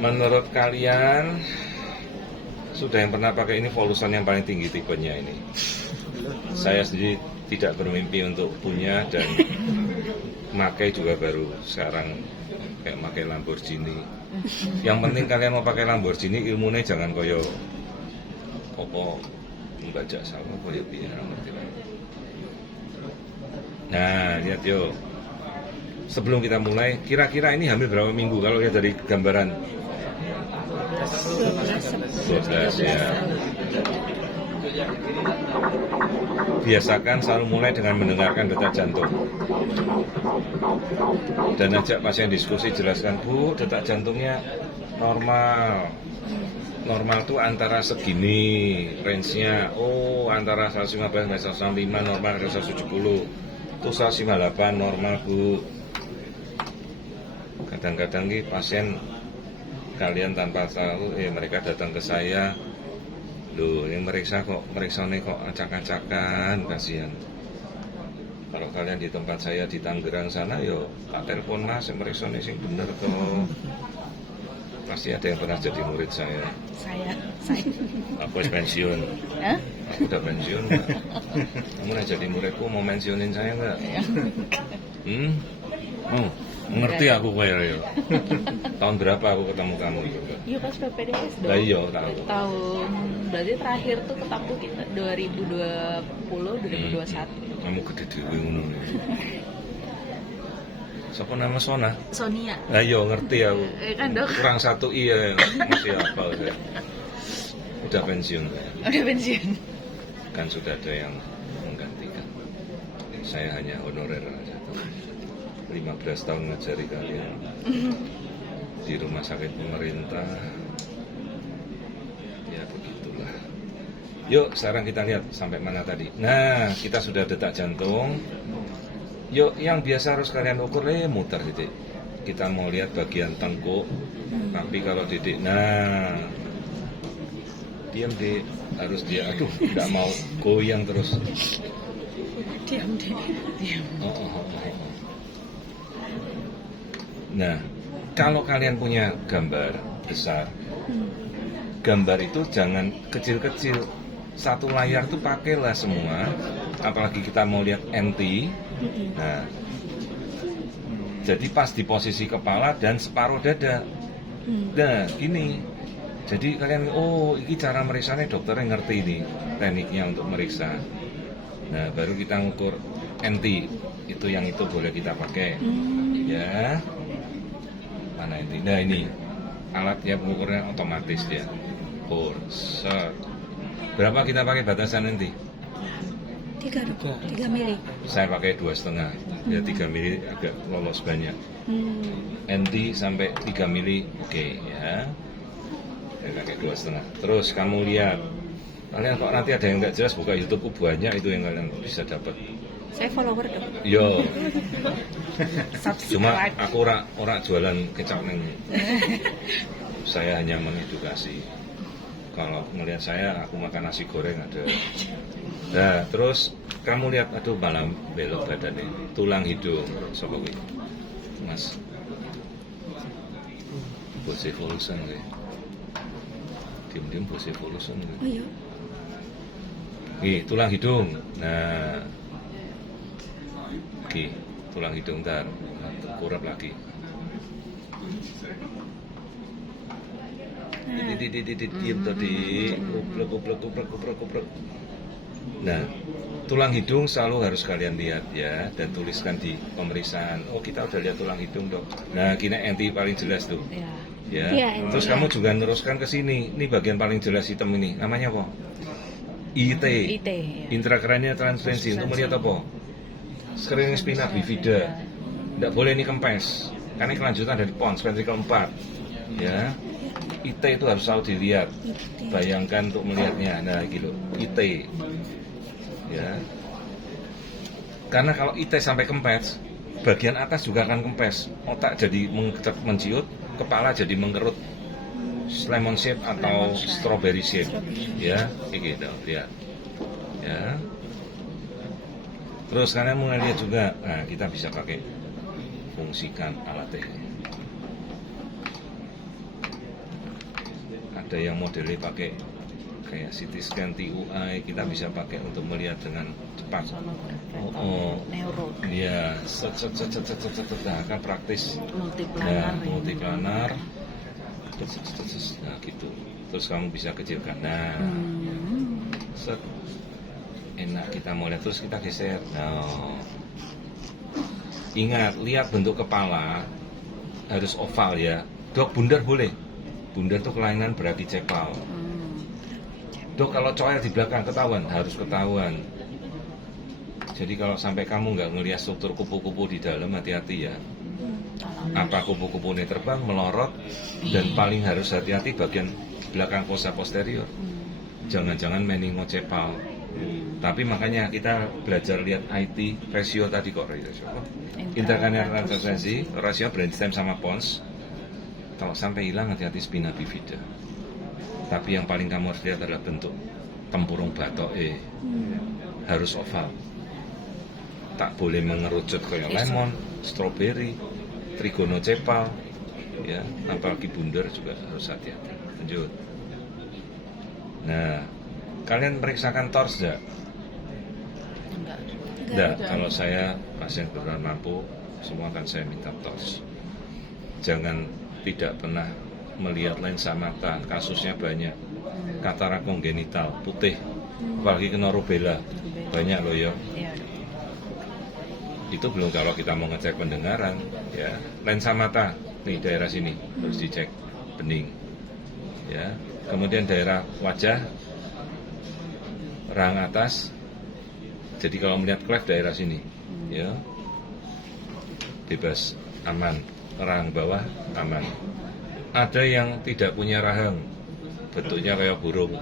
Menurut kalian sudah yang pernah pakai ini voluson yang paling tinggi tipenya ini? Saya sendiri tidak bermimpi untuk punya dan pakai juga baru sekarang kayak pakai Lamborghini. Yang penting kalian mau pakai Lamborghini ilmunya jangan koyo opo membajak sama koyo piye ngerti lah. Nah, lihat yuk. Sebelum kita mulai, kira-kira ini hamil berapa minggu kalau lihat dari gambaran? 12 ya. Biasakan selalu mulai dengan mendengarkan detak jantung dan ajak pasien diskusi, jelaskan, Bu, detak jantungnya normal itu antara segini range-nya, oh antara 115 sampai 165 normal, 170 itu 158 normal, Bu. Kadang-kadang nih pasien kalian tanpa tahu mereka datang ke saya, loh yang meriksa nih kok acak-acakan, kasihan. Kalau kalian di tempat saya di Tangerang sana, yo tak telepon Mas, yang meriksa nih sing bener kok. Pasti ada yang pernah jadi murid saya. Saya. Aku harus pensiun. Aku udah pensiun, Mbak. Kamu udah jadi muridku, mau pensiunin saya nggak? Ngerti aku kayak ya. Tahun berapa aku ketemu kamu? Iya pas PPDS dong. Lah iya, tahu. Tahun berarti terakhir tuh ketemu kita 2020 2021. Kamu gede dhewe ngono. Siapa nama Sona? Sonia. Lah iya ngerti aku. Kan dok. Kurang satu iya masih hafal saya. Udah pensiun. Udah pensiun. Kan sudah ada yang menggantikan. Saya hanya honorer aja. 15 tahun ngajari kalian di rumah sakit pemerintah. Ya begitulah. Yuk sekarang kita lihat sampai mana tadi. Nah kita sudah detak jantung. Yuk yang biasa harus kalian ukur, muter titik. Kita mau lihat bagian tengkuk. Tapi kalau titik, nah diam deh, harus dia, aduh nggak mau goyang terus. Diam. Oh. Nah, kalau kalian punya gambar besar, gambar itu jangan kecil-kecil. Satu layar tuh pakailah semua. Apalagi kita mau lihat NT. Nah, jadi pas di posisi kepala dan separuh dada. Nah, gini. Jadi kalian, oh, ini cara meriksanya dokternya ngerti ini tekniknya untuk meriksa. Nah, baru kita ngukur NT. Itu yang itu boleh kita pakai. Ya. Mana ini? Nah ini alatnya pengukurnya otomatis dia. Set. Berapa kita pakai batasan nanti? 3 mili. Saya pakai 2,5. Ya 3 mili agak lolos banyak. NT sampai 3 mili oke, ya. Saya pakai 2,5. Terus kamu lihat. Kalian kok nanti ada yang nggak jelas buka YouTube banyak itu yang kalian bisa dapat. Saya follower dong. Yo. Cuma aku ora jualan kecap neng. Saya hanya mengedukasi. Kalau melihat saya, aku makan nasi goreng ada. Nah, terus kamu lihat, aduh malah belok badannya, tulang hidung, sopo kuwi? Mas. Bose Evolution deh. Diam-diam Bose Evolution. Oh iya. Nih, tulang hidung. Nah. Oke, tulang hidung ntar kurap lagi. Diam tadi, uplek. Nah, tulang hidung selalu harus kalian lihat ya dan tuliskan di pemeriksaan. Oh kita udah lihat tulang hidung dok. Nah, kini NT paling jelas tuh. Ya. Terus kamu juga neruskan ke sini. Ini bagian paling jelas hitam ini. Namanya apa? IT. Intracranial transferensi. Untuk melihat apa? Screening spina bifida. Tidak boleh ini kempes. Karena kelanjutan dari pons ventricle 4. Ya. IT itu harus selalu dilihat. Bayangkan untuk melihatnya. Nah, gitu. IT. Ya. Karena kalau IT sampai kempes, bagian atas juga akan kempes. Otak jadi menciut, kepala jadi mengkerut. Lemon shape atau strawberry shape. Ya, kayak gitu. Lihat. Ya. Terus kalian mulai lihat juga, nah kita bisa pakai fungsikan alat ini. ada yang modelnya pakai kayak CT scan, TUI, kita bisa pakai untuk melihat dengan cepat. Neuro. Iya, kan praktis. Multiplanar. Multiplanar. Nah gitu. Terus kamu bisa kecilkan. Nah, enak, kita mau lihat, terus kita geser. Nah, ingat, lihat bentuk kepala harus oval ya. Dok, bundar boleh. Bundar tuh kelainan berarti cepal. Dok, kalau coel di belakang ketahuan, harus ketahuan. Jadi kalau sampai kamu nggak ngelihat struktur kupu-kupu di dalam, hati-hati ya. Apa kupu-kupunya terbang, melorot, dan paling harus hati-hati bagian belakang fossa posterior. Jangan-jangan meningocepal. Tapi makanya kita belajar lihat IT ratio tadi kok, intercranial transversi, rasio brainstem sama pons. Kalau sampai hilang, hati-hati spina bifida. Tapi yang paling kamu harus lihat adalah bentuk tempurung batok harus oval. Tak boleh mengerucut kayak lemon, stroberi, trigonocepal, ya, apalagi bundar juga harus hati-hati. Lanjut. Nah, kalian periksakan tors enggak? Enggak. Kalau saya pasien beneran mampu, semua kan saya minta tors. Jangan tidak pernah melihat lensa mata, kasusnya banyak. Katarak kongenital, putih, apalagi kena rubella, banyak loh ya. Itu belum kalau kita mau ngecek pendengaran, ya. Lensa mata, nih daerah sini, harus dicek, bening. Ya. Kemudian daerah wajah, rahang atas, jadi kalau melihat cleft daerah sini, ya. Bebas, aman. Rahang bawah, aman. Ada yang tidak punya rahang, bentuknya kayak burung,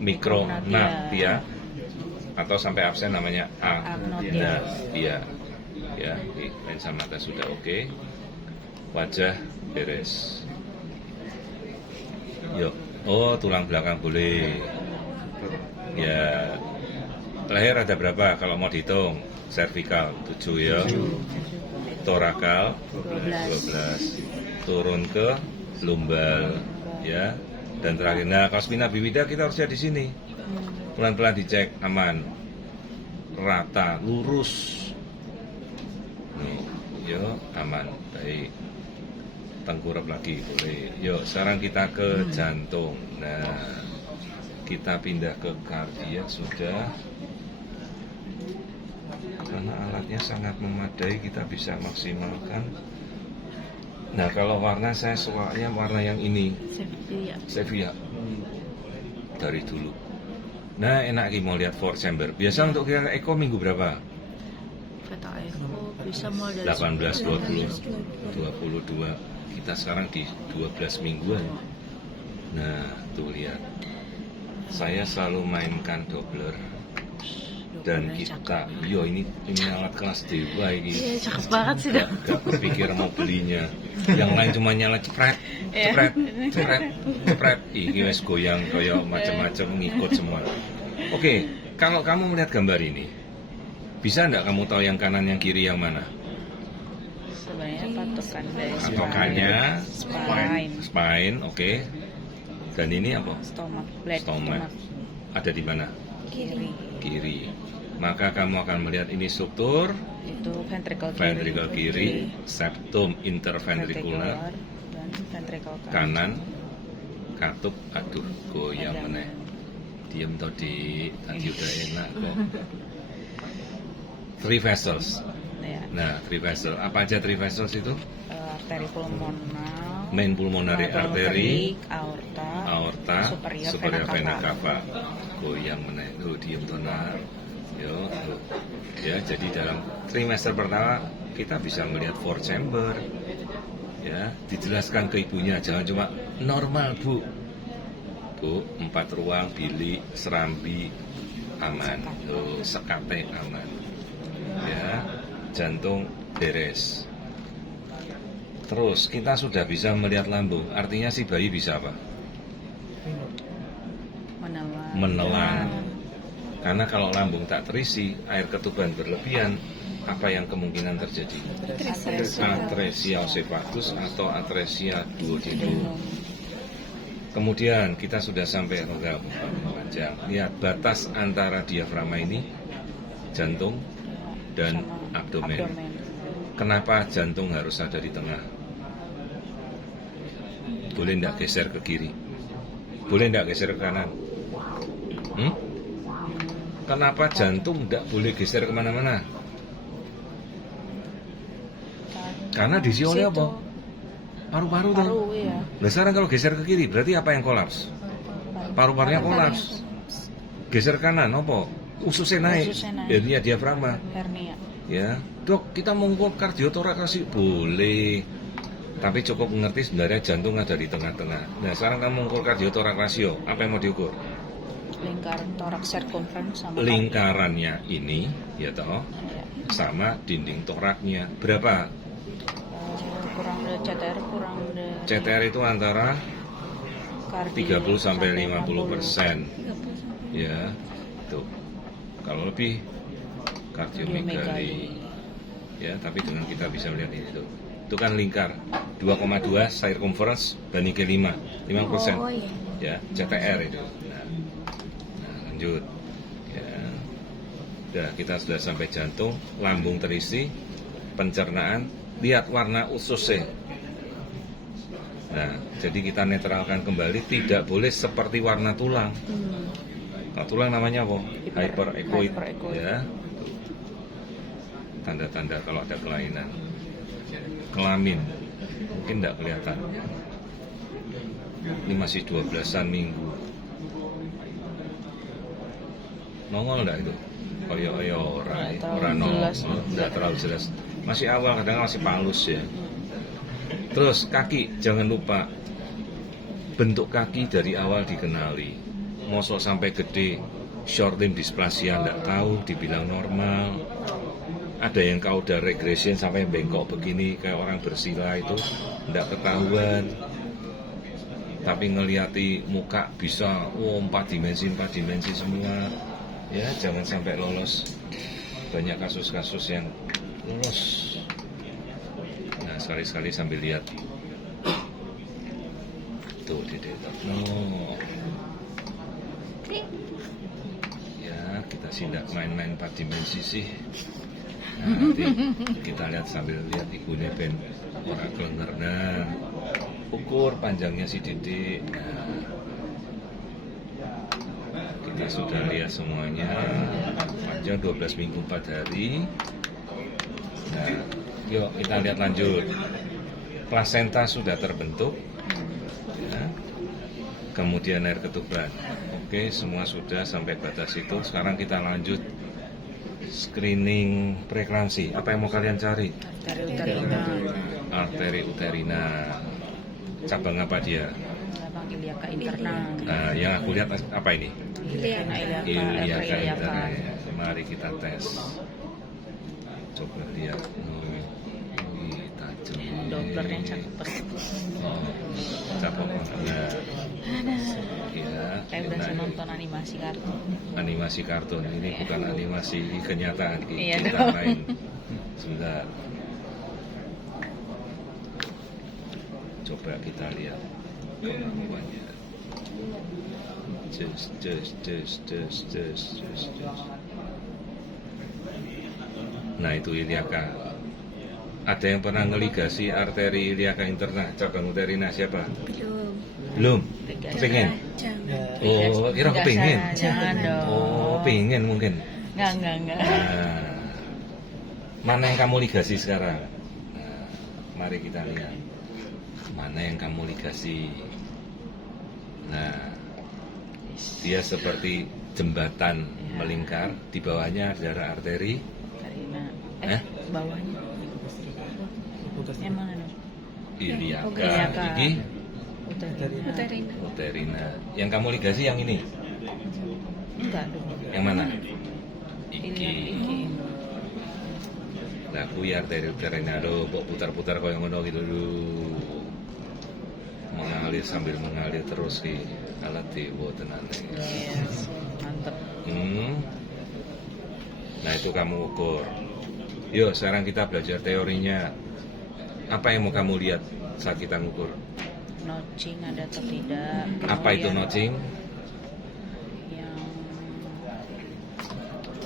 mikro, natia, atau sampai absen namanya agnotia. Ya, di lensa mata sudah oke. Wajah beres. Yuk, tulang belakang boleh. Ya, leher ada berapa kalau mau dihitung? Cervical 7 ya. Torakal 12. Turun ke lumbal, ya. Dan terakhir, nah kalau spina bifida kita harus lihat di sini. Pelan-pelan dicek, aman, rata, lurus. Nih, yo, aman, baik. Tengkurap lagi boleh. Yuk, sekarang kita ke jantung. Nah, kita pindah ke kardiak sudah. Karena alatnya sangat memadai, kita bisa maksimalkan. Nah, kalau warna saya sukanya warna yang ini, Sevilla, dari dulu. Nah, enak mau lihat 4 chamber. Biasa untuk kira Eko minggu berapa? Kata Eko bisa mulai dari 18, 20, 22. Kita sekarang di 12 mingguan. Nah, tuh lihat. Saya selalu mainkan Doppler. Dan kita, ini alat kelas dewa ini. Iya, cakep banget sih dong. Gak kepikir mau belinya. Yang lain cuma nyala cepret. Ini wes goyang kayak macam-macam ngikut semua. Oke, kalau kamu melihat gambar ini, bisa enggak kamu tahu yang kanan yang kiri yang mana? Sebenarnya patokan dari Patokannya spine, oke. Dan ini apa? Stomach. Ada di mana? Kiri. Maka kamu akan melihat ini struktur itu ventricle kiri, septum interventricular, dan ventricle kanan, katup, aduh goyang meneh. Diam tadi udah enak kok. 3 vessels. Nah, 3 vessels. Apa aja 3 vessels itu? Arteri pulmonal, main pulmonary artery, aorta, superior vena cava. Goyang meneh. Diam tonar. Yo, ya, jadi dalam trimester pertama kita bisa melihat 4 chamber, ya, dijelaskan ke ibunya, jangan cuma normal bu, 4 ruang, bilik, serambi, aman, sekate aman, ya, jantung beres. Terus kita sudah bisa melihat lambung, artinya si bayi bisa apa? Menelan. Karena kalau lambung tak terisi, air ketuban berlebihan, apa yang kemungkinan terjadi? Atresia osefagus atau atresia duodenum. Kemudian kita sudah sampai rongga panjang. Lihat batas antara diafragma ini, jantung dan Sama abdomen. Kenapa jantung harus ada di tengah? Boleh tidak geser ke kiri? Boleh tidak geser ke kanan? Kenapa jantung tidak boleh geser kemana-mana? Karena diisi oleh apa? Paru-paru tuh. Paru, iya. Nah sekarang kalau geser ke kiri, berarti apa yang kolaps? Paru-parunya kolaps. Geser kanan, apa? Ususnya naik. Ususnya naik. Jadinya diafragma. Hernia. Ya, dok, kita mengukur kardiotoraksi boleh. Tapi cukup mengerti sebenarnya jantung ada di tengah-tengah. Nah sekarang kamu mengukur kardiotoraksi, apa yang mau diukur? Lingkaran toraks circumference sama Lingkarannya ini, ya toh, ya. sama dinding toraknya. Berapa? Kurang dari CTR, kurang dari CTR itu antara kardio 30 sampai 50%. Ya, tuh. Kalau lebih kardiomegali. Ya, tapi dengan kita bisa melihat ini tuh. Itu kan lingkar 2,2 circumference banding ke 5%. Oh, iya. Ya, CTR itu. Nah, lanjut. Ya. Udah, kita sudah sampai jantung, lambung terisi, pencernaan. Lihat warna ususnya. Nah, jadi kita netralkan kembali, tidak boleh seperti warna tulang. Nah, tulang namanya apa? Hyperechoid. Ya. Tanda-tanda kalau ada kelainan. Kelamin, mungkin tidak kelihatan. Ini masih 12-an minggu. Nongol enggak itu? Orang nongol, enggak terlalu jelas. Masih awal, kadang masih palus ya. Terus kaki, jangan lupa bentuk kaki dari awal dikenali. Mosok sampai gede, short limb dysplasia enggak tahu, dibilang normal. Ada yang caudal regression sampai bengkok begini kayak orang bersila itu enggak ketahuan. Tapi ngeliati muka bisa 4 dimensi semua. Ya, jangan sampai lolos. Banyak kasus-kasus yang lolos. Nah, sekali-sekali sambil lihat. Tuh, no. Ya, kita sindak main-main 4 dimensi sih. Nah, nanti kita lihat sambil lihat ibunya ben orang kelenger. Nah, ukur panjangnya si Didik. Nah, kita sudah lihat semuanya. Panjang 12 minggu 4 hari. Nah, yuk kita lihat lanjut. Plasenta sudah terbentuk. Ya. Kemudian air ketuban. Oke, semua sudah sampai batas itu. Sekarang kita lanjut screening preeklamsi. Apa yang mau kalian cari? arteri uterina, Arteri uterina. Cabang apa dia? cabang iliaka interna. Nah, yang aku lihat apa ini? Iliaka interna. Mari kita tes. Coba lihat. Tajam. Dopplernya cakep. Cakep. Nah. Ya, Kayak berasa nonton animasi kartun. Animasi kartun ini bukan animasi kenyataan. Iya Kita dong. main. Sebentar. Coba kita lihat kemampuannya. Nah, itu iliaka. Ada yang pernah ngeligasi arteri iliaka interna cabang uterina siapa? Belum. Pengen? Oh, kira kepengen. Jangan dong. Oh, pengen mungkin. Enggak. Nah, mana yang kamu ligasi sekarang? Nah, mari kita lihat. Mana yang kamu ligasi? Nah, dia seperti jembatan melingkar, di bawahnya adalah arteri. Karina. Bawahnya. Yang mana nih? Iliaka. Ini Uterina. uterina. Yang kamu ligasi yang ini? Enggak dong. Yang mana? Iki. Nah, kuwi arteri uterina lo, kok putar-putar koyo ngono gitu lho. Mengalir sambil mengalir terus ki alat dewa tenan. Yes. Mantep. Nah, itu kamu ukur. Yuk, sekarang kita belajar teorinya. Apa yang mau kamu lihat saat kita ngukur? notching ada atau tidak. Apa itu Kemudian notching? yang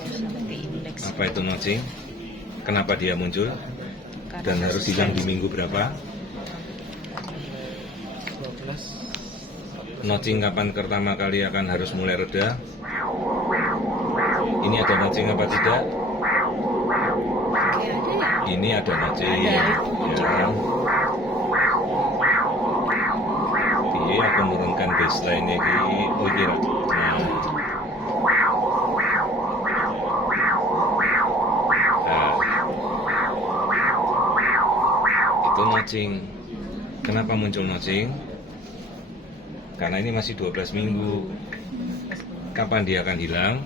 seperti indeks. Apa itu notching? Kenapa dia muncul? Karena Dan harus hilang di minggu berapa? 12. Notching kapan pertama kali akan harus mulai reda? Ini ada notching apa tidak? Kayak ada ya? Ini ada notching. Ada, Ya. itu. Piye aku menurunkan baseline iki? Oh kira. Nah. Itu notching. Kenapa muncul notching? Karena ini masih 12 minggu. Kapan dia akan hilang?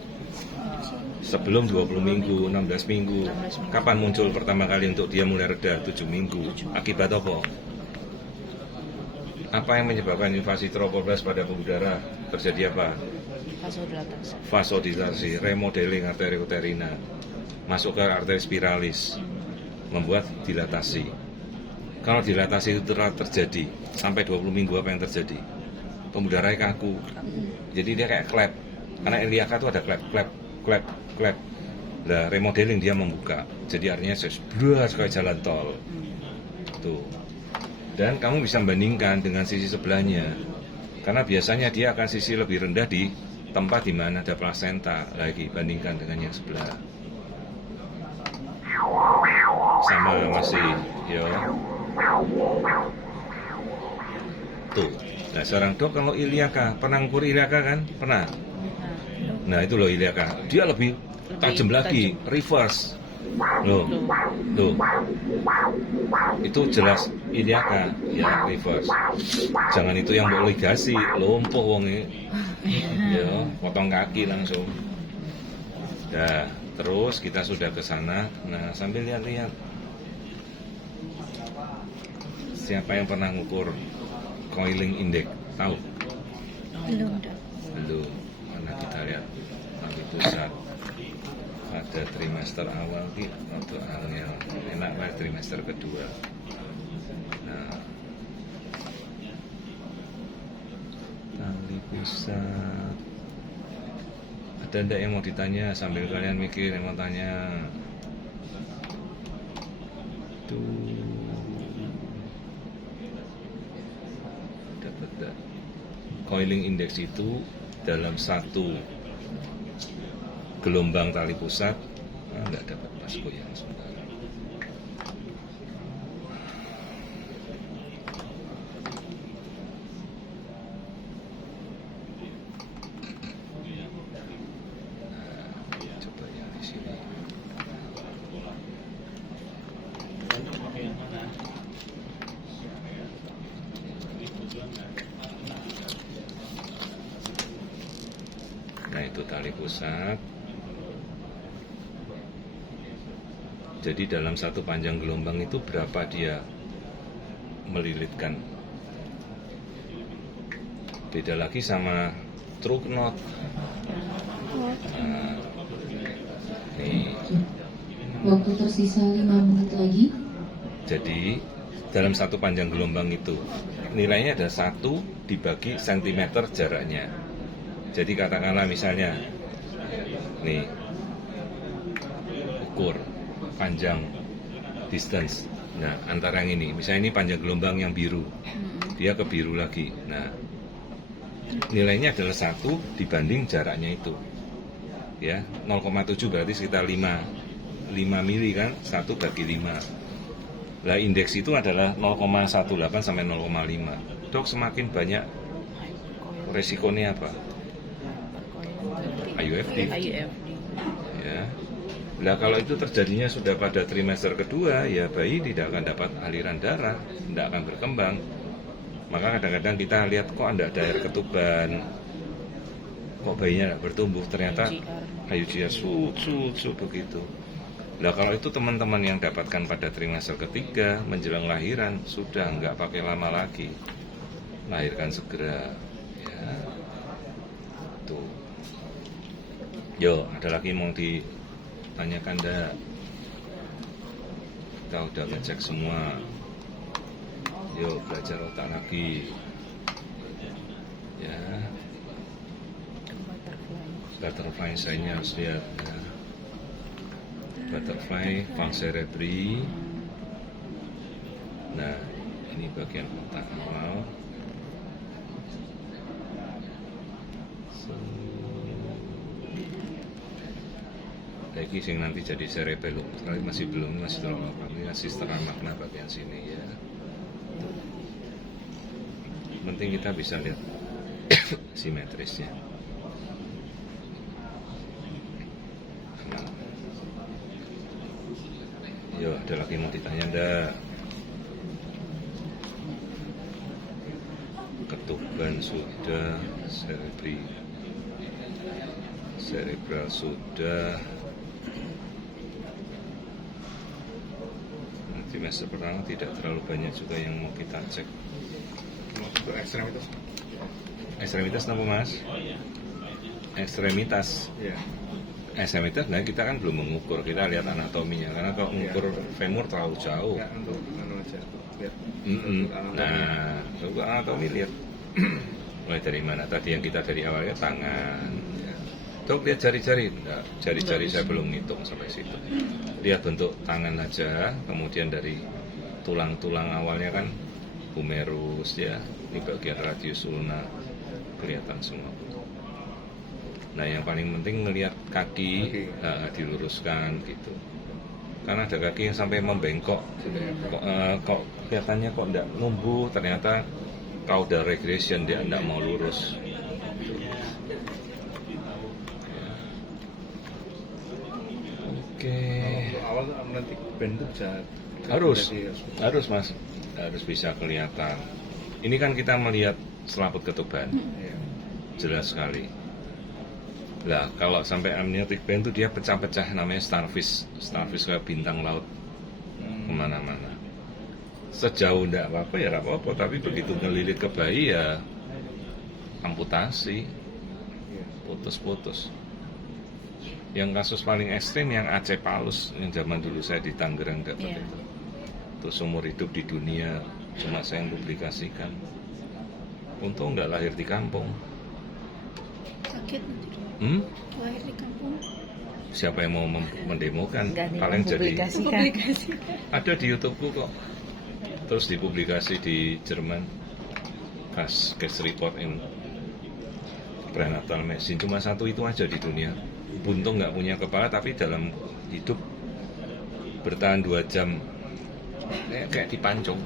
Sebelum 20 minggu, 16 minggu. Kapan muncul pertama kali untuk dia mulai reda? 7 minggu. Akibat apa? Apa yang menyebabkan invasi trophoblas pada pembuluh darah? Terjadi apa? Vasodilatasi. Vasodilatasi, remodeling arteri uterina, masuk ke arteri spiralis, membuat dilatasi. Kalau dilatasi itu terjadi sampai 20 minggu, apa yang terjadi? Pembuluh darahnya kaku. Jadi dia kayak klep. Karena iliaka itu ada klep. Nah, remodeling dia membuka. Jadi artinya sebras kayak jalan tol. Tuh. Dan kamu bisa bandingkan dengan sisi sebelahnya. Karena biasanya dia akan sisi lebih rendah di tempat di mana ada plasenta. Lagi bandingkan dengan yang sebelah. Sama masih, yo. Tuh. Nah, seorang dok kalau iliaka, pernah ngukur iliaka kan? Pernah. Nah, itu loh iliaka. Dia lebih tajam lagi, reverse. Loh. Tuh. Itu jelas iliaka, ya reverse. Jangan itu yang mau ligasi, lumpuh wonge. Ya, potong kaki langsung. Nah, terus kita sudah ke sana. Nah, sambil lihat-lihat. Siapa yang pernah ngukur coiling index? Tahu? Belum, Dok. Belum. Mana kita lihat nanti pusat pada trimester awal atau angel enak lah trimester kedua. Nah, tali pusat. Ada ndak yang mau ditanya sambil kalian mikir yang mau tanya? Tuh. Dapat. Coiling index itu dalam satu gelombang tali pusat nggak dapat pas goyang sebentar. Coba yang di sini. Nah, itu tali pusat. Jadi dalam satu panjang gelombang itu berapa dia melilitkan. Beda lagi sama true knot. Nah, nih. Waktu tersisa 5 menit lagi. Jadi dalam satu panjang gelombang itu nilainya ada 1 dibagi sentimeter jaraknya. Jadi katakanlah misalnya nih ukur panjang distance. Nah, antara yang ini, misalnya ini panjang gelombang yang biru, dia ke biru lagi. Nah, nilainya adalah 1 dibanding jaraknya itu. Ya, 0,7 berarti sekitar 5 mili kan, 1 bagi 5. Nah, indeks itu adalah 0,18 sampai 0,5. Dok, semakin banyak resikonya apa? IUFD. Ya. Nah, kalau itu terjadinya sudah pada trimester kedua, ya bayi tidak akan dapat aliran darah, tidak akan berkembang. Maka kadang-kadang kita lihat kok ada air ketuban, kok bayinya tidak bertumbuh, ternyata IUGR sut begitu. Nah, kalau itu teman-teman yang dapatkan pada trimester ketiga menjelang lahiran sudah nggak pakai lama lagi, lahirkan segera. Ya, tuh. Yo, ada lagi mau ditanyakan enggak? Kita udah ngecek semua. Yuk belajar otak lagi. Ya. Butterfly sign-nya harus lihat. Ya. Butterfly, fang cerebri. Nah, ini bagian otak awal. Lagi sing nanti jadi cerebellum, sekali masih belum, masih terlalu kami masih setengah makna bagian sini ya. Penting kita bisa lihat simetrisnya. Yo, ada lagi mau ditanya enggak? Ketuban sudah, cerebral sudah. Nanti semester pertama tidak terlalu banyak juga yang mau kita cek. Untuk ekstremitas. Ekstremitas apa mas? Ekstremitas. Iya. Ekstremitas, nah kita kan belum mengukur, kita lihat anatominya. Karena kalau mengukur femur terlalu jauh. Ya, untuk aja. Lihat. Nah, untuk anatomi lihat. Mulai dari mana? Tadi yang kita dari awalnya tangan. Tuh lihat jari-jari, enggak, jari-jari saya belum ngitung sampai situ. Lihat bentuk tangan aja, kemudian dari tulang-tulang awalnya kan humerus ya, ini bagian radius ulna kelihatan semua. Nah yang paling penting ngelihat kaki, diluruskan gitu. Karena ada kaki yang sampai membengkok, kok kelihatannya kok enggak numbuh, ternyata caudal regression, dia enggak mau lurus. Oke. Untuk awal nanti band itu bisa harus mas, harus bisa kelihatan. Ini kan kita melihat selaput ketuban, jelas sekali. Lah kalau sampai amniotic band itu dia pecah-pecah, namanya starfish kayak bintang laut kemana-mana. Sejauh enggak apa-apa ya enggak apa-apa, tapi begitu ngelilit ke bayi ya amputasi, putus-putus. Yang kasus paling ekstrim yang acephalus yang zaman dulu saya di Tangerang dapat itu. Terus umur hidup di dunia cuma saya yang publikasikan. Untung nggak lahir di kampung. Sakit lahir di kampung. Siapa yang mau mendemokan? Paling jadi ada di YouTubeku kok. Terus dipublikasi di Jerman. Case report in prenatal medicine, cuma satu itu aja di dunia. Buntung nggak punya kepala tapi dalam hidup bertahan 2 jam kayak dipancung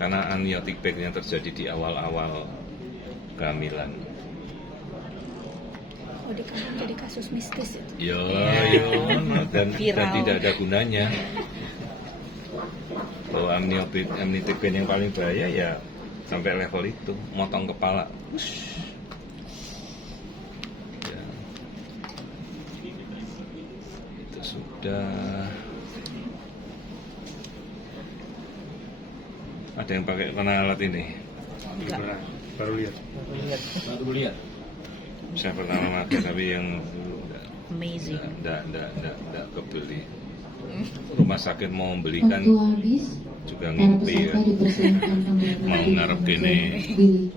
karena amniotic bag yang terjadi di awal-awal kehamilan. Oh, di kampung jadi kasus mistis itu. Dan tidak ada gunanya. Bahwa amniotic bag yang paling bahaya ya sampai level itu, motong kepala. Sudah ada yang pakai alat ini? Enggak. Baru lihat. Saya pertama pakai tapi yang Amazing. enggak kebeli. Rumah sakit mau membelikan Waktu habis, juga para ngimpi ya. peserta dipersilakan kembali Mau ngarep gini. Billy.